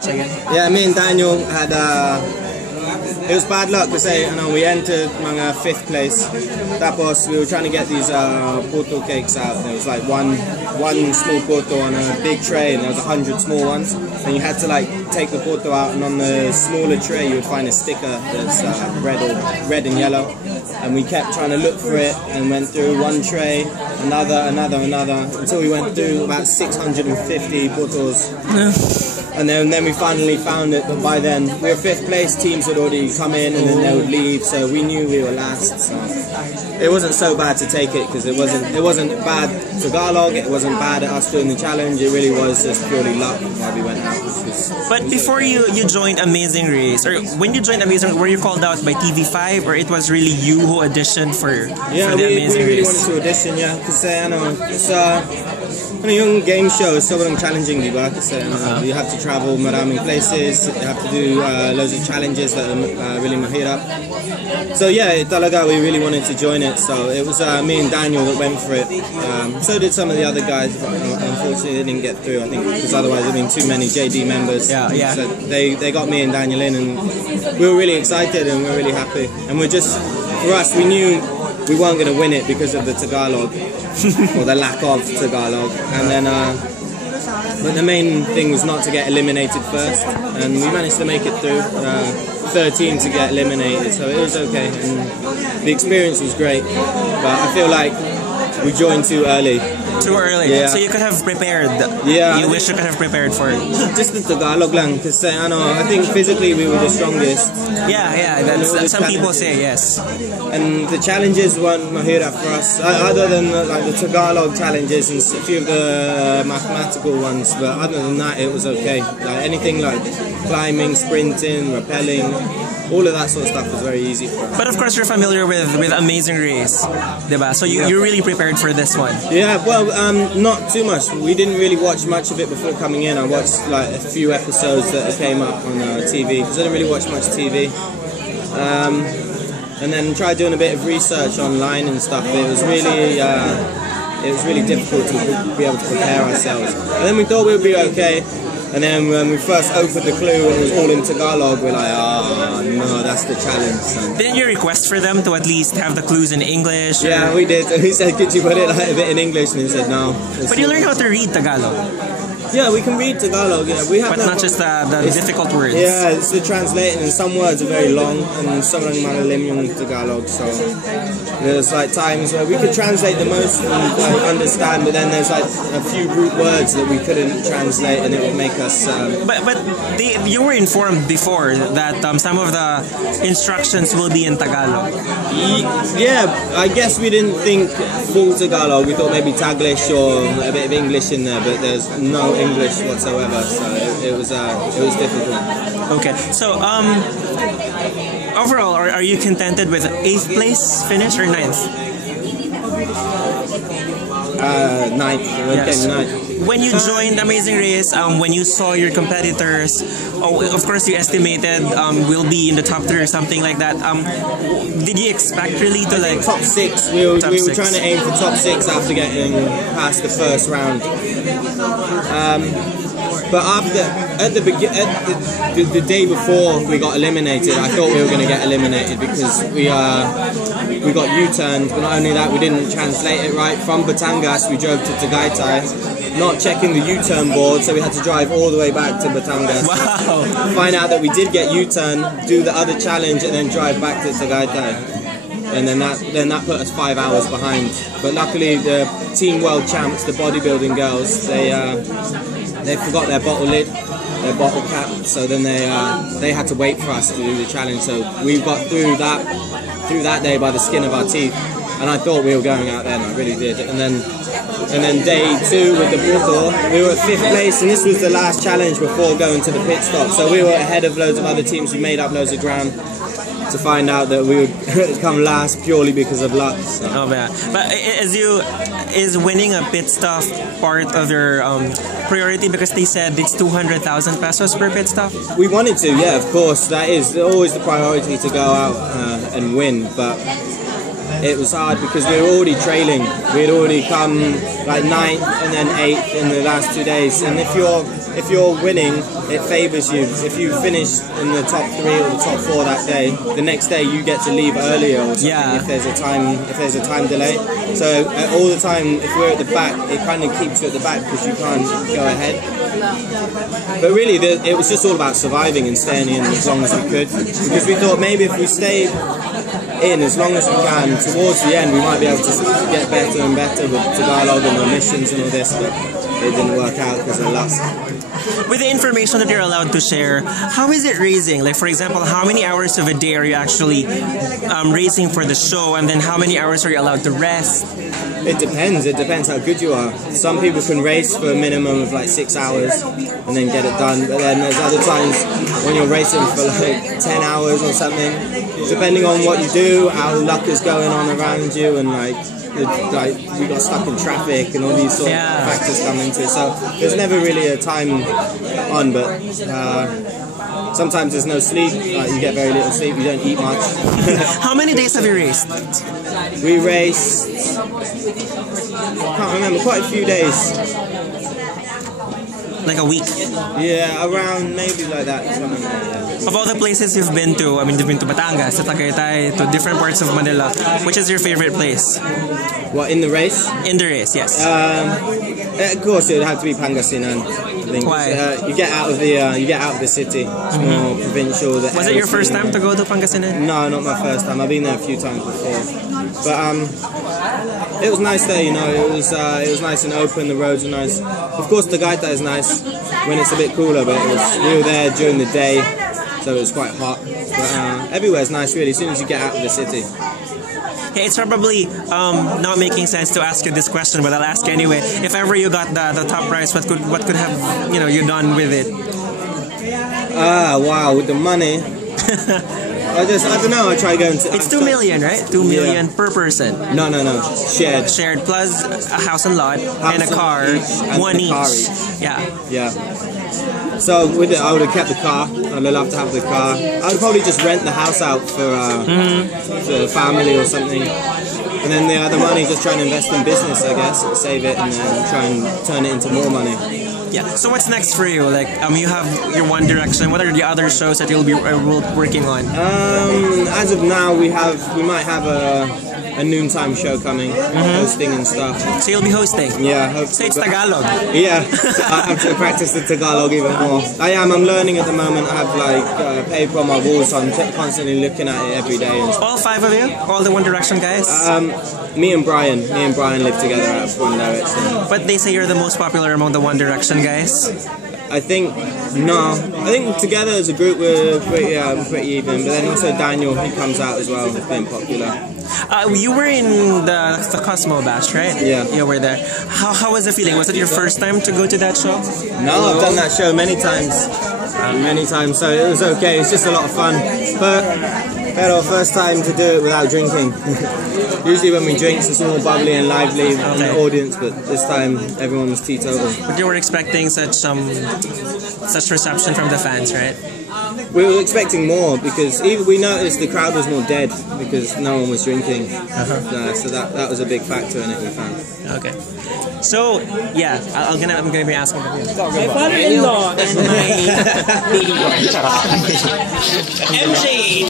Yeah, me and Daniel had it was bad luck because we entered mga 5th place. Tapos we were trying to get these puto cakes out. There was like one small puto on a big tray, and there was 100 small ones. And you had to like take the puto out, and on the smaller tray you would find a sticker that's red and yellow. And we kept trying to look for it, and went through one tray, another, until we went through about 650 putos. And then we finally found it, but by then we were 5th place. Teams had already come in and then they would leave, so we knew we were last. So it wasn't so bad to take it because it wasn't bad Tagalog, it wasn't bad at us doing the challenge. It really was just purely luck why we went out. But before you joined Amazing Race, or when you joined Amazing, were you called out by TV5, or it was really you who auditioned for the Amazing we really Race? wanted to audition, yeah, because it's yung game show is sobrang challenging, diba? Kasi you have to travel maraming places, you have to do loads of challenges that are really mahirap. So yeah, talaga we really wanted to join it. So it was me and Daniel that went for it. So did some of the other guys, but unfortunately they didn't get through. I think because otherwise there'd been too many JD members. Yeah. So they got me and Daniel in, and we were really excited and we were really happy. And for us, we knew we weren't going to win it because of the Tagalog or the lack of Tagalog, and then but the main thing was not to get eliminated first, and we managed to make it through 13 to get eliminated, so it was okay, and the experience was great, but I feel like we joined too early. Too early? Yeah. So you could have prepared. Yeah. You wish you could have prepared for it. Just the Tagalog lang, because I think physically we were the strongest. Yeah, that's some people say, yes. And the challenges weren't mahirap for us, other than the Tagalog challenges and a few of the mathematical ones, but other than that it was okay. Like anything like climbing, sprinting, rappelling, all of that sort of stuff was very easy for us. But of course you're familiar with Amazing Race, diba? So you really prepared for this one. Yeah, well, not too much. We didn't really watch much of it before coming in. I watched like a few episodes that came up on TV, because I didn't really watch much TV. And then tried doing a bit of research online and stuff. It was really difficult to be able to prepare ourselves. And then we thought we would be okay. And then when we first opened the clue and it was all in Tagalog, we're like, oh no, that's the challenge. So. Didn't you request for them to at least have the clues in English? Or? Yeah, we did. And he said, could you put it like a bit in English? And he said, no. But you learned how to read Tagalog. Yeah, we can read Tagalog. Yeah, we have. But not just the difficult words. Yeah, it's the translating, and some words are very long, and sobrang malalim yung Tagalog. So there's like times where we could translate the most and understand, but then there's like a few root words that we couldn't translate, and it would make us. But you were informed before that some of the instructions will be in Tagalog. Yeah, I guess we didn't think full Tagalog. We thought maybe Taglish or a bit of English in there, but there's no English whatsoever, so it was difficult. Okay, so overall, are you contented with 8th place finish or 9th? 9th. Yes. 9th. When you joined Amazing Race, when you saw your competitors, of course you estimated we'll be in the top 3 or something like that. Did you expect really to like top 6? We were trying to aim for top 6 after getting past the first round. But the day before we got eliminated, I thought we were going to get eliminated because we got U-turned. But not only that, we didn't translate it right. From Batangas, we drove to Tagaytay, not checking the U-turn board, so we had to drive all the way back to Batangas. Wow! Find out that we did get U-turn, do the other challenge, and then drive back to Tagaytay. And then that put us 5 hours behind. But luckily, the Team World Champs, the bodybuilding girls, they forgot their bottle lid, their bottle cap. So then they had to wait for us to do the challenge. So we got through that day by the skin of our teeth. And I thought we were going out there, and I really did. And then day 2 with the puto, we were at 5th place, and this was the last challenge before going to the pit stop. So we were ahead of loads of other teams who made up loads of ground. To find out that we would come last purely because of luck. So. Oh man! But is winning a pit stop part of your priority, because they said it's 200,000 pesos per pit stop? We wanted to, yeah, of course. That is always the priority, to go out and win. But it was hard because we were already trailing. We had already come like 9th and then 8th in the last 2 days. And if if you're winning, it favours you. If you finish in the top 3 or the top 4 that day, the next day you get to leave earlier or something. Yeah. If there's a time delay. So all the time, if we're at the back, it kind of keeps you at the back because you can't go ahead. But really, it was just all about surviving and staying in as long as we could, because we thought maybe if we stayed in as long as we can, towards the end we might be able to get better and better with Tagalog and our missions and all this, but it didn't work out because of luck. With the information that you're allowed to share, how is it racing? Like, for example, how many hours of a day are you actually racing for the show, and then how many hours are you allowed to rest? It depends how good you are. Some people can race for a minimum of like 6 hours and then get it done, but then there's other times when you're racing for like 10 hours or something, depending on what you do, how luck is going on around you, and like we got stuck in traffic and all these sort of factors come into it. So there's never really a time on, but sometimes there's no sleep, you get very little sleep, you don't eat much. How many days have you raced? We raced, I can't remember, quite a few days. Like a week? Yeah, around maybe like that. Something like that, yeah. Of all the places you've been to, I mean, you've been to Batangas, to Tagaytay, to different parts of Manila, which is your favorite place? What, in the race? In the race, yes. Of course, it would have to be Pangasinan. I think. Why? You get out of the city. It's more provincial. Was it your first time to go to Pangasinan? No, not my first time. I've been there a few times before, but it was nice there. You know, it was nice and open. The roads are nice. Of course, Tagaytay is nice when it's a bit cooler, but we were there during the day, so it was quite hot. But everywhere's nice, really. As soon as you get out of the city. Yeah, it's probably not making sense to ask you this question, but I'll ask you anyway. If ever you got the top prize, what could have you done with it? Wow, with the money. I don't know. I try going to. It's 2 million, right? 2 million per person. No. Shared. Shared plus a house and lot and a car, one each. Yeah. Yeah. So with it, I would have kept the car. I'd love to have the car. I would probably just rent the house out for the family or something. And then the other money, just try and invest in business, I guess. Save it and then try and turn it into more money. Yeah. So what's next for you? Like, you have your One Direction. What are the other shows that you'll be working on? As of now, we might have a noontime show coming, hosting and stuff. So you'll be hosting? Yeah. Hope so it's Tagalog? Yeah. I have to practice the Tagalog even more. I'm learning at the moment. I have like paper on my walls, so I'm constantly looking at it every day. And all 5 of you? All the One Direction guys? Me and Brian live together at One Direction. But they say you're the most popular among the One Direction guys? I think together as a group we're pretty even, but then also Daniel, he comes out as well, being popular. You were in the Cosmo Bash, right? Yeah. You were there. How was the feeling? Was it your first time to go to that show? No, I've done that show many times, so it was okay. It's just a lot of fun. But first time to do it without drinking. Usually when we drink, it's more bubbly and lively in the audience, but this time everyone was teetotal. But you were expecting such reception from the fans, right? We were expecting more because we noticed the crowd was more dead because no one was drinking. So that was a big factor in it, we found. Okay. So yeah, I'm gonna be asking you. My father-in-law and my baby. MJ.